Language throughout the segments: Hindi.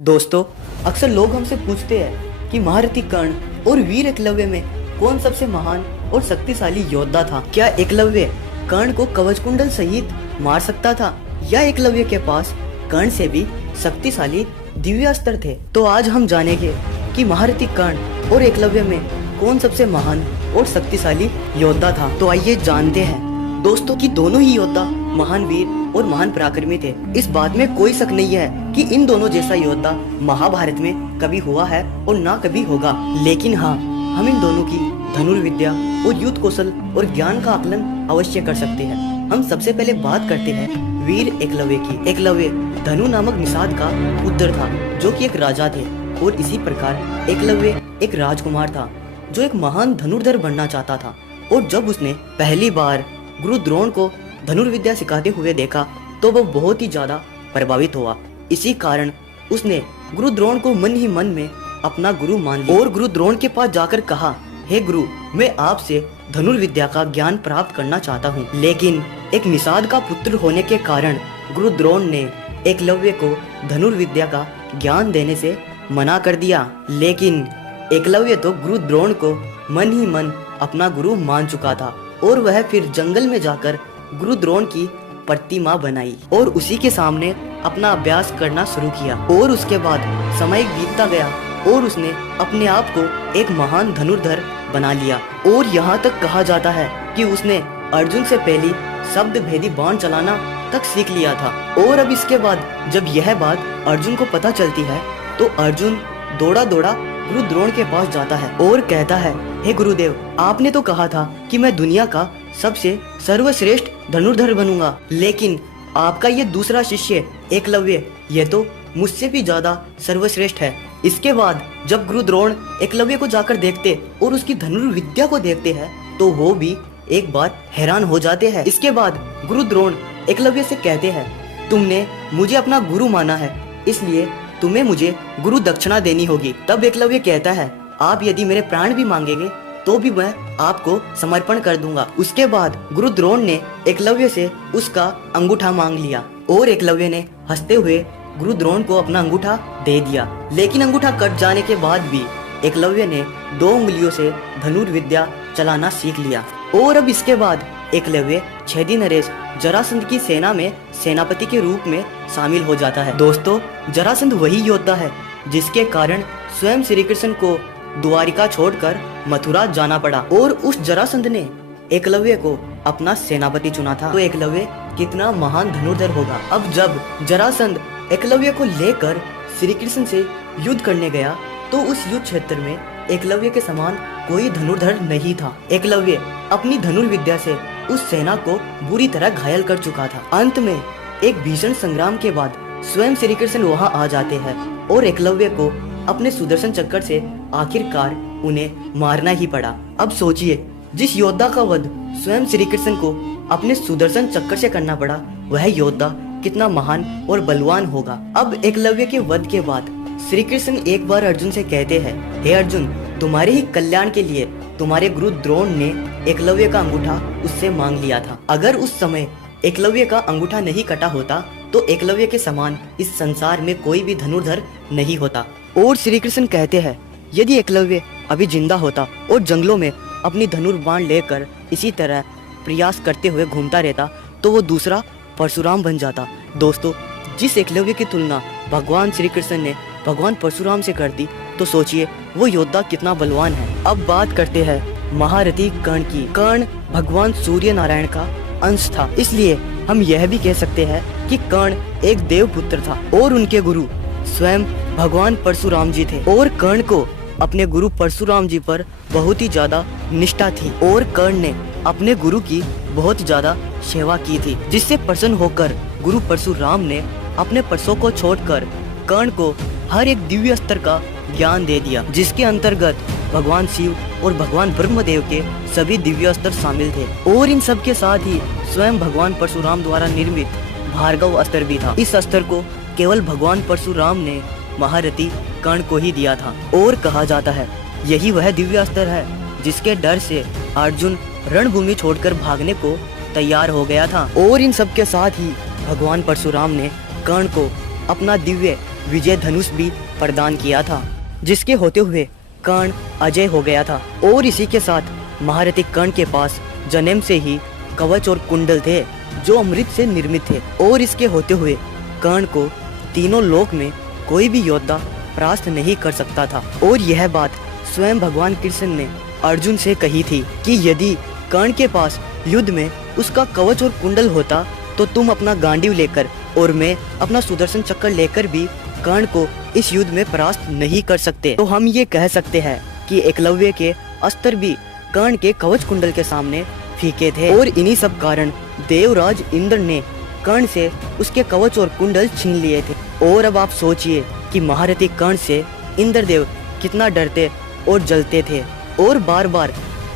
दोस्तों, अक्सर लोग हमसे पूछते हैं कि महारथी कर्ण और वीर एकलव्य में कौन सबसे महान और शक्तिशाली योद्धा था। क्या एकलव्य कर्ण को कवच कुंडल सहित मार सकता था या एकलव्य के पास कर्ण से भी शक्तिशाली दिव्य अस्त्र थे। तो आज हम जानेंगे कि महारथी कर्ण और एकलव्य में कौन सबसे महान और शक्तिशाली योद्धा था। तो आइए जानते हैं दोस्तों कि दोनों ही योद्धा महान वीर और महान पराक्रमी थे। इस बात में कोई शक नहीं है कि इन दोनों जैसा योद्धा महाभारत में कभी हुआ है और ना कभी होगा। लेकिन हाँ, हम इन दोनों की धनुर्विद्या और युद्ध कौशल और ज्ञान का आकलन अवश्य कर सकते हैं। हम सबसे पहले बात करते हैं वीर एकलव्य की। एकलव्य धनु नामक निषाद का पुत्र था जो कि एक राजा थे, और इसी प्रकार एकलव्य एक राजकुमार था जो एक महान धनुर्धर बनना चाहता था। और जब उसने पहली बार गुरु द्रोण को धनुर्विद्या सिखाते हुए देखा तो वह बहुत ही ज्यादा प्रभावित हुआ। इसी कारण उसने गुरु द्रोण को मन ही मन में अपना गुरु मान लिया और गुरु द्रोण के पास जाकर कहा, हे गुरु, मैं आपसे धनुर्विद्या का ज्ञान प्राप्त करना चाहता हूँ। लेकिन एक निषाद का पुत्र होने के कारण गुरु द्रोण ने एकलव्य को धनुर्विद्या का ज्ञान देने से मना कर दिया। लेकिन एकलव्य तो गुरु द्रोण को मन ही मन अपना गुरु मान चुका था और वह फिर जंगल में जाकर गुरु द्रोण की प्रतिमा बनाई और उसी के सामने अपना अभ्यास करना शुरू किया। और उसके बाद समय बीतता गया और उसने अपने आप को एक महान धनुर्धर बना लिया। और यहाँ तक कहा जाता है कि उसने अर्जुन से पहले शब्द भेदी बाण चलाना तक सीख लिया था। और अब इसके बाद जब यह बात अर्जुन को पता चलती है तो अर्जुन दौड़ा दौड़ा गुरु द्रोण के पास जाता है और कहता है, हे गुरुदेव, आपने तो कहा था कि मैं दुनिया का सबसे सर्वश्रेष्ठ धनुर्धर बनूंगा, लेकिन आपका ये दूसरा शिष्य एकलव्य ये तो मुझसे भी ज्यादा सर्वश्रेष्ठ है। इसके बाद जब गुरु द्रोण एकलव्य को जाकर देखते और उसकी धनुर्विद्या को देखते हैं तो वो भी एक बार हैरान हो जाते हैं। इसके बाद गुरु द्रोण एकलव्य से कहते हैं, तुमने मुझे अपना गुरु माना है, इसलिए तुम्हें मुझे गुरु दक्षिणा देनी होगी। तब एकलव्य कहता है, आप यदि मेरे प्राण भी मांगेंगे तो भी मैं आपको समर्पण कर दूंगा। उसके बाद गुरु द्रोण ने एकलव्य से उसका अंगूठा मांग लिया और एकलव्य ने हंसते हुए गुरु द्रोण को अपना अंगूठा दे दिया। लेकिन अंगूठा कट जाने के बाद भी एकलव्य ने 2 उंगलियों से धनुर्विद्या चलाना सीख लिया। और अब इसके बाद एकलव्य छेदी नरेश जरासंध की सेना में सेनापति के रूप में शामिल हो जाता है। दोस्तों, जरासंध वही योद्धा है जिसके कारण स्वयं श्री कृष्ण को द्वारिका छोड़कर मथुरा जाना पड़ा और उस जरासंध ने एकलव्य को अपना सेनापति चुना था। तो एकलव्य कितना महान धनुर्धर होगा। अब जब जरासंध एकलव्य को लेकर श्री कृष्ण से युद्ध करने गया तो उस युद्ध क्षेत्र में एकलव्य के समान कोई धनुर्धर नहीं था। एकलव्य अपनी धनुर्विद्या से उस सेना को बुरी तरह घायल कर चुका था। अंत में एक भीषण संग्राम के बाद स्वयं श्री कृष्ण वहां आ जाते हैं और एकलव्य को अपने सुदर्शन चक्र से आखिरकार उन्हें मारना ही पड़ा। अब सोचिए, जिस योद्धा का वध स्वयं श्री कृष्ण को अपने सुदर्शन चक्र से करना पड़ा, वह योद्धा कितना महान और बलवान होगा। अब एकलव्य के वध के बाद श्री कृष्ण एक बार अर्जुन से कहते हैं, हे अर्जुन, तुम्हारे ही कल्याण के लिए तुम्हारे गुरु द्रोण ने एकलव्य का अंगूठा उससे मांग लिया था। अगर उस समय एकलव्य का अंगूठा नहीं कटा होता तो एकलव्य के समान इस संसार में कोई भी धनुर्धर नहीं होता। और श्री कृष्ण कहते हैं, यदि एकलव्य अभी जिंदा होता और जंगलों में अपनी धनुर्बाण लेकर इसी तरह प्रयास करते हुए घूमता रहता तो वो दूसरा परशुराम बन जाता। दोस्तों, जिस एकलव्य की तुलना भगवान श्री कृष्ण ने भगवान परशुराम से कर दी तो सोचिए वो योद्धा कितना बलवान है। अब बात करते हैं महारथी कर्ण की। कर्ण भगवान सूर्य नारायण का अंश था, इसलिए हम यह भी कह सकते हैं कि कर्ण एक देव पुत्र था और उनके गुरु स्वयं भगवान परशुराम जी थे। और कर्ण को अपने गुरु परशुराम जी पर बहुत ही ज्यादा निष्ठा थी और कर्ण ने अपने गुरु की बहुत ज्यादा सेवा की थी, जिससे प्रसन्न होकर गुरु परशुराम ने अपने परसों को छोड़कर कर्ण को हर एक दिव्य अस्त्र का ज्ञान दे दिया, जिसके अंतर्गत भगवान शिव और भगवान ब्रह्मदेव के सभी दिव्य अस्त्र शामिल थे। और इन सब के साथ ही स्वयं भगवान परशुराम द्वारा निर्मित भार्गव अस्त्र भी था। इस अस्त्र को केवल भगवान परशुराम ने महारथी कर्ण को ही दिया था और कहा जाता है यही वह दिव्य अस्त्र है जिसके डर से अर्जुन रणभूमि छोड़कर भागने को तैयार हो गया था। और इन सब के साथ ही भगवान परशुराम ने कर्ण को अपना दिव्य विजय धनुष भी प्रदान किया था, जिसके होते हुए कर्ण अजय हो गया था। और इसी के साथ महारथी कर्ण के पास जन्म से ही कवच और कुंडल थे जो अमृत से निर्मित थे। और इसके होते हुए कर्ण को तीनों लोक में कोई भी योद्धा परास्त नहीं कर सकता था। और यह बात स्वयं भगवान कृष्ण ने अर्जुन से कही थी कि यदि कर्ण के पास युद्ध में उसका कवच और कुंडल होता तो तुम अपना गांडीव लेकर और मैं अपना सुदर्शन चक्र लेकर भी कर्ण को इस युद्ध में परास्त नहीं कर सकते। तो हम ये कह सकते हैं कि एकलव्य के अस्त्र भी कर्ण के कवच कुंडल के सामने फीके थे। और इन्हीं सब कारण देवराज इंद्र ने कर्ण से उसके कवच और कुंडल छीन लिए थे। और अब आप सोचिए कि महारथी कर्ण से इंद्रदेव कितना डरते और जलते थे, और बार बार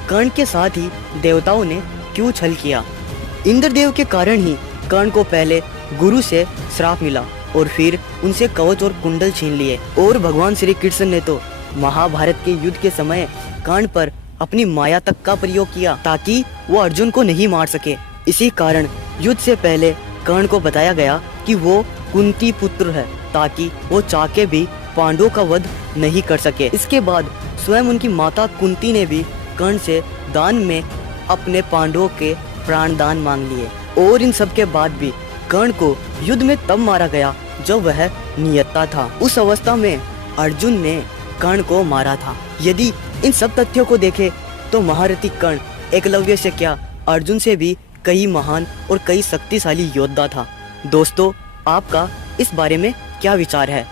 कर्ण के साथ ही देवताओं ने क्यों छल किया। इंद्रदेव के कारण ही कर्ण को पहले गुरु से श्राप मिला और फिर उनसे कवच और कुंडल छीन लिए। और भगवान श्री कृष्ण ने तो महाभारत के युद्ध के समय कर्ण पर अपनी माया तक का प्रयोग किया ताकि वो अर्जुन को नहीं मार सके। इसी कारण युद्ध से पहले कर्ण को बताया गया कि वो कुंती पुत्र है ताकि वो चाह के भी पांडवों का वध नहीं कर सके। इसके बाद स्वयं उनकी माता कुंती ने भी कर्ण से दान में अपने पांडवों के प्राण दान मांग लिए। और इन सब के बाद भी कर्ण को युद्ध में तब मारा गया जब वह नियता था। उस अवस्था में अर्जुन ने कर्ण को मारा था। यदि इन सब तथ्यों को देखें तो महारथी कर्ण एकलव्य से क्या अर्जुन से भी कई महान और कई शक्तिशाली योद्धा था। दोस्तों, आपका इस बारे में क्या विचार है?